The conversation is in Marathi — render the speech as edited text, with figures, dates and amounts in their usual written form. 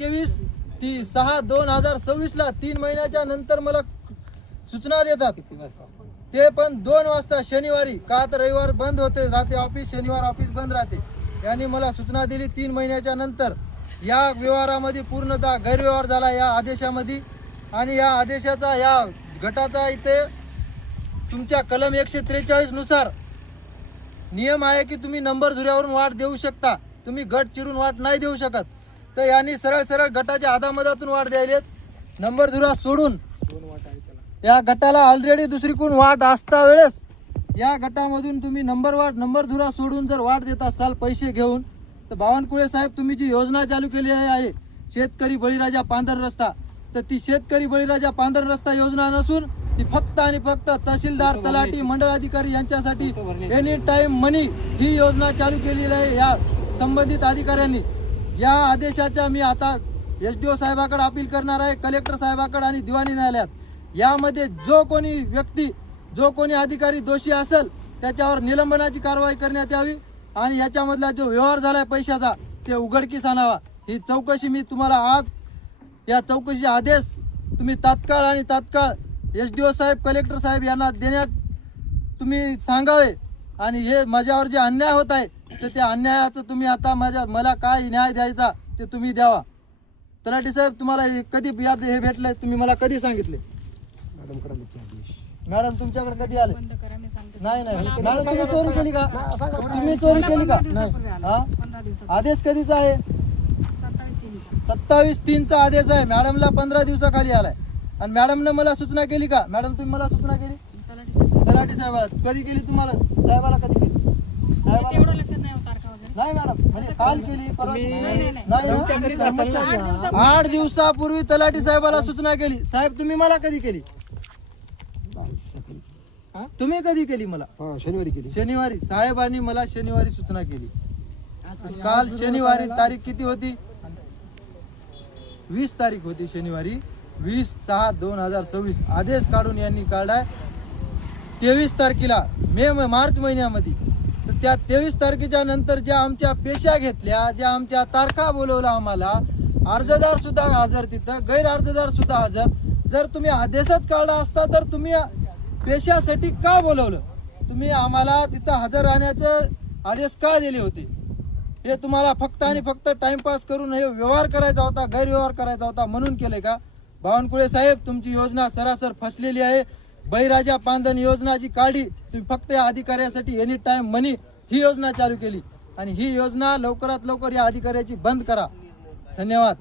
21/6/2026 ला 3 महिन्याच्या नंतर मला सूचना देतात. ते पण 2 वाजता शनिवारी, का तर रविवार बंद होते राहते ऑफिस, शनिवार ऑफिस बंद राहते. यांनी मला सूचना दिली 3 महिन्याच्या नंतर. या व्यवहारामध्ये पूर्णतः गैरव्यवहार झाला या आदेशामध्ये. आणि या आदेशाचा या गटाचा इथे तुमच्या कलम 143 नुसार नियम आहे की तुम्ही नंबर झुऱ्यावरून वाट देऊ शकता, तुम्ही गट चिरून वाट नाही देऊ शकत. तर यांनी सरळ सरळ गटाच्या आधामधातून वाट द्यायलेत, नंबर झुरा सोडून. या गटाला ऑलरेडी दुसरीकडून वाट असता वेळेस या गटामधून तुम्ही नंबर झुरा सोडून जर वाट देत असाल पैसे घेऊन, तर बावनकुळे साहेब तुम्ही जी योजना चालू केली आहे शेतकरी बळीराजा पांढर रस्ता, तर ती शेतकरी बळीराजा पांढर रस्ता योजना नसून ती फक्त आणि फक्त तहसीलदार, तलाठी, मंडळ अधिकारी यांच्यासाठी एनी टाइम मनी ही योजना चालू केलेली आहे या संबंधित अधिकाऱ्यांनी. या आदेशाचा मी आता SDO साहेबाकडे अपील करणार आहे, कलेक्टर साहेबाकडे आणि दिवाणी न्यायालयात. यामध्ये जो कोणी व्यक्ती, जो कोणी अधिकारी दोषी असेल त्याच्यावर निलंबनाची कारवाई करण्यात यावी आणि याच्यामधला जो व्यवहार झालाय पैशाचा ते उघडकीस आणावा. ही चौकशी मी तुम्हाला आज, या चौकशीचे आदेश तुम्ही तात्काळ SDO साहेब, कलेक्टर साहेब यांना देण्यात तुम्ही सांगावे. आणि हे माझ्यावर जे अन्याय होत आहे तर त्या अन्यायाचं तुम्ही आता मला काय न्याय द्यायचा ते तुम्ही द्यावा. तलाठी साहेब, तुम्हाला कधी हे भेटलंय, तुम्ही मला कधी सांगितले? मॅडम तुमच्याकडे कधी आले? नाही मॅडम, तुम्ही चोरी केली का? तुम्ही चोरी केली का? नाही. हा, आदेश कधीचा आहे? 27/3चा आदेश आहे. मॅडमला 15 दिवसाखाली आलाय. आणि मॅडमनं मला सूचना केली का? मॅडम तुम्ही मला सूचना केली? तलाठी साहेबाला कधी केली? तुम्हाला साहेबाला कधी केली? नाही मॅडम, म्हणजे काल केली, परवा नाही. 8 दिवसापूर्वी तलाठी साहेबाला सूचना केली. साहेब तुम्ही मला कधी केली? तुम्ही कधी केली? मला शनिवारी केली. शनिवारी. साहेबांनी मला शनिवारी सूचना केली. काल शनिवारी तारीख किती होती? 20 तारीख होती शनिवारी. 20/6/2026 आदेश काढून यांनी काढलाय 23 तारखेला मार्च महिन्यामध्ये. तर त्या 23 तारखेच्या नंतर ज्या आमच्या पेशा घेतल्या, ज्या आमच्या तारखा बोलवला आम्हाला, अर्जदार सुद्धा हजर, तिथं गैर अर्जदार सुद्धा हजर. जर तुम्ही आदेशच काढला असता तर तुम्ही पेशासाठी का बोलवलं? तुम्ही आम्हाला तिथं हजर राहण्याचे आदेश का दिले होते? हे तुम्हाला फक्त आणि फक्त टाइमपास करून हे व्यवहार करायचा होता, गैरव्यवहार करायचा होता म्हणून केले का? बावनकुळे साहेब, तुमची योजना सरासर फसलेली आहे. बळीराजा पांधन योजना जी काढली तुम्ही फक्त या अधिकाऱ्यासाठी एनी टाइम मनी ही योजना चालू केली आणि ही योजना लवकरात लवकर या अधिकाऱ्याची बंद करा. धन्यवाद.